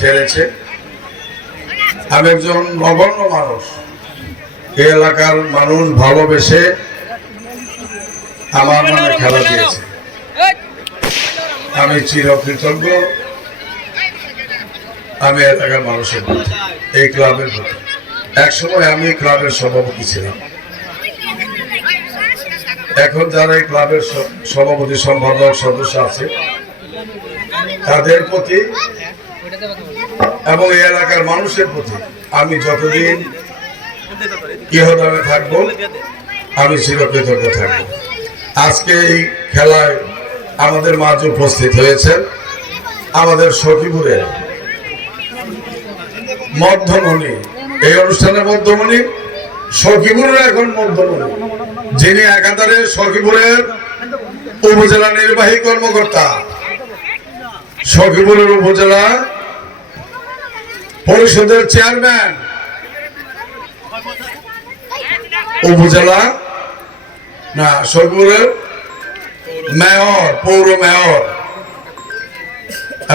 ছেড়েছে। আমি একজন নগণ্য মানুষ। এই এলাকার মানুষ ভালোবেসে আমার নামে খেলা দিয়েছে। আমি চিরকৃতজ্ঞ। আমি এলাকার মানুষের প্রতি, এই ক্লাবের প্রতি। একসময় আমি ক্লাবের সভাপতি ছিলাম। এখন যারা এই ক্লাবের সভাপতি, সম্পাদক সদস্য আছে, তাদের প্রতি এবং এই এলাকার মানুষের প্রতি আমি যতদিন ইহদামে থাকব, আমি চিরকৃতজ্ঞ থাকব। আজকে এই খেলায় আমাদের মাঝে উপস্থিত হয়েছেন আমাদের সখীপুরের মধ্যমণি। এই অনুষ্ঠানের মধ্যমণি, সখীপুরের এখন মধ্যমণি, যিনি একাধারে সখীপুরের উপজেলা নির্বাহী কর্মকর্তা। সখীপুরের উপজেলা পরিষদের চেয়ারম্যান। উপজেলা? না সখীপুরের মেয়র, পৌর মেয়র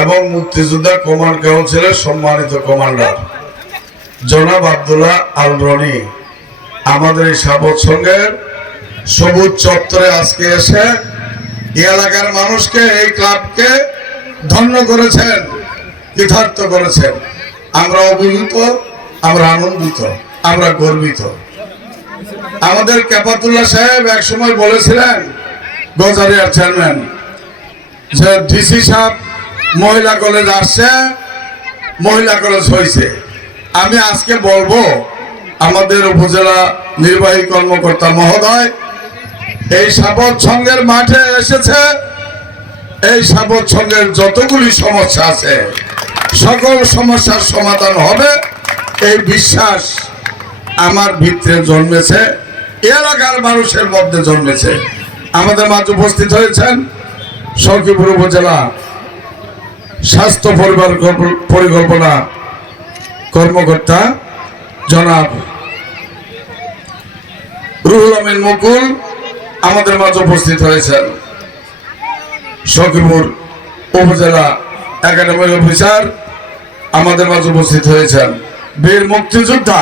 এবং মুক্তিযোদ্ধা কমান্ড কাউন্সিলের সম্মানিত কমান্ডার জনাব আবদুল্লাহ আল রনি আমাদের এই সাবত সঙ্গের সবুজ চত্বরে আজকে এসে এলাকার মানুষকে, এই ক্লাবকে ধন্য করেছেন, কৃতার্থ করেছেন। আমরা অভিভূত আমরা আনন্দিত, আমরা গর্বিত। আমাদের কেপাতুল্লাহ সাহেব এক সময় বলেছিলেন গজারিয়ার চেয়ারম্যান, যে ডিসি সাহেব মহিলা কলেজ আসছে, মহিলা কলেজ হয়েছে আমি আজকে বলব, আমাদের উপজেলা নির্বাহী কর্মকর্তা মহোদয়, এই সাবত সংঘের মাঠে এসেছে, এই সাবত সংঘের যতগুলি সমস্যা আছে সকল সমস্যার সমাধান হবে। এই বিশ্বাস আমার ভিতরে জন্মেছে। এলাকার মানুষের মধ্যে জন্মেছে। আমাদের মাঝে উপস্থিত হয়েছেন সখীপুর উপজেলা স্বাস্থ্য পরিবার পরিকল্পনা কর্মকর্তা জনাব রুহুল আমিন মুকুল আমাদের মাঝে উপস্থিত হয়েছেন। সখীপুর উপজেলা একাডেমিক অফিসার আমাদের মাঝে উপস্থিত হয়েছেন বীর মুক্তিযোদ্ধা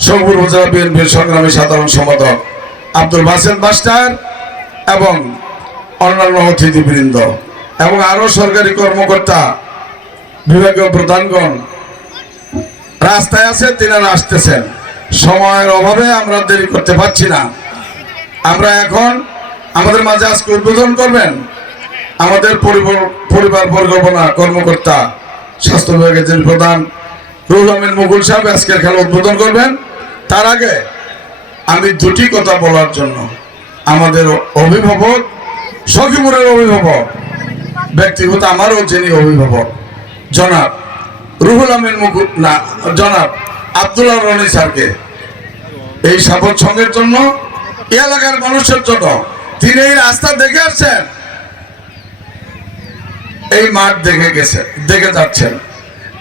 সখীপুর উপজেলা বিএনপির সংগ্রামী সাধারণ সম্পাদক আব্দুল বাসেদ মাস্টার এবং অন্যান্য অতিথিবৃন্দ এবং আরও সরকারি কর্মকর্তা বিভাগীয় প্রধানগণ। রাস্তায় আছে, তিনারা আসতেছেন। সময়ের অভাবে আমরা দেরি করতে পারছি না। আমরা এখন আমাদের মাঝে আজকে উদ্বোধন করবেন আমাদের পরিবার- পরিবার পরিকল্পনা কর্মকর্তা স্বাস্থ্য বিভাগের যিনি প্রধান, রুহুল আমিন মুকুল সাহেব আজকের খেলা উদ্বোধন করবেন। তার আগে আমি দুটি কথা বলার জন্য আমাদের অভিভাবক, সখীপুরের অভিভাবক, ব্যক্তিগত আমারও যিনি অভিভাবক, জনাব রুহুল আমিন মুকুল না, জনাব আব্দুল্লাহ রনি স্যারকে এই শপথ সঙ্গের জন্য এলাকার মানুষের জন্য তিনি এই রাস্তা দেখে আসছেন। এই মাঠ দেখে গেছে, দেখে যাচ্ছেন।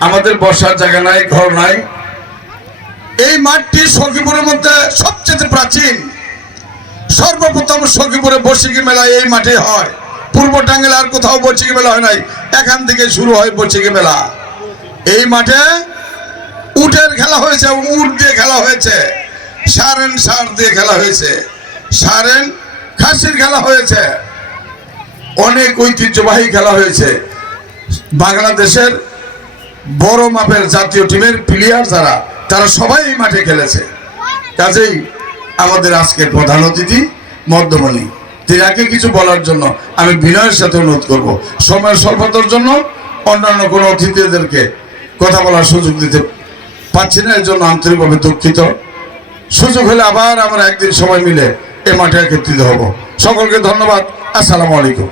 আমাদের বসার জায়গা নাই, ঘর নাই। এই মাঠটি সখীপুরের মধ্যে সবচেয়ে প্রাচীন। সর্বপ্রথম সখীপুরে বর্ষিকি মেলা এই মাঠে হয়। পূর্ব টাঙ্গেলে আর কোথাও বর্ষিকি মেলা হয় নাই। এখান থেকে শুরু হয় বর্ষিকি মেলা। এই মাঠে উটের খেলা হয়েছে, উট দিয়ে খেলা হয়েছে। সারেন সার দিয়ে খেলা হয়েছে। সারেন খাসির খেলা হয়েছে। অনেক ঐতিহ্যবাহী খেলা হয়েছে। বাংলাদেশের বড় মাপের জাতীয় টিমের প্লেয়ার যারা, তারা সবাই মাঠে খেলেছে। কাজেই আমাদের আজকের প্রধান অতিথি মধ্যমণি তিনাকে কিছু বলার জন্য আমি বিনয়ের সাথে অনুরোধ করব। সময়ের স্বল্পতার জন্য অন্যান্য কোনো অতিথিদেরকে কথা বলার সুযোগ দিতে পাচ্ছি না এর জন্য আন্তরিকভাবে দুঃখিত। সুযোগ হলে আবার আমরা একদিন সময় মিলে এ মাঠে একত্রিত হব। সকলকে ধন্যবাদ। আসসালামু আলাইকুম।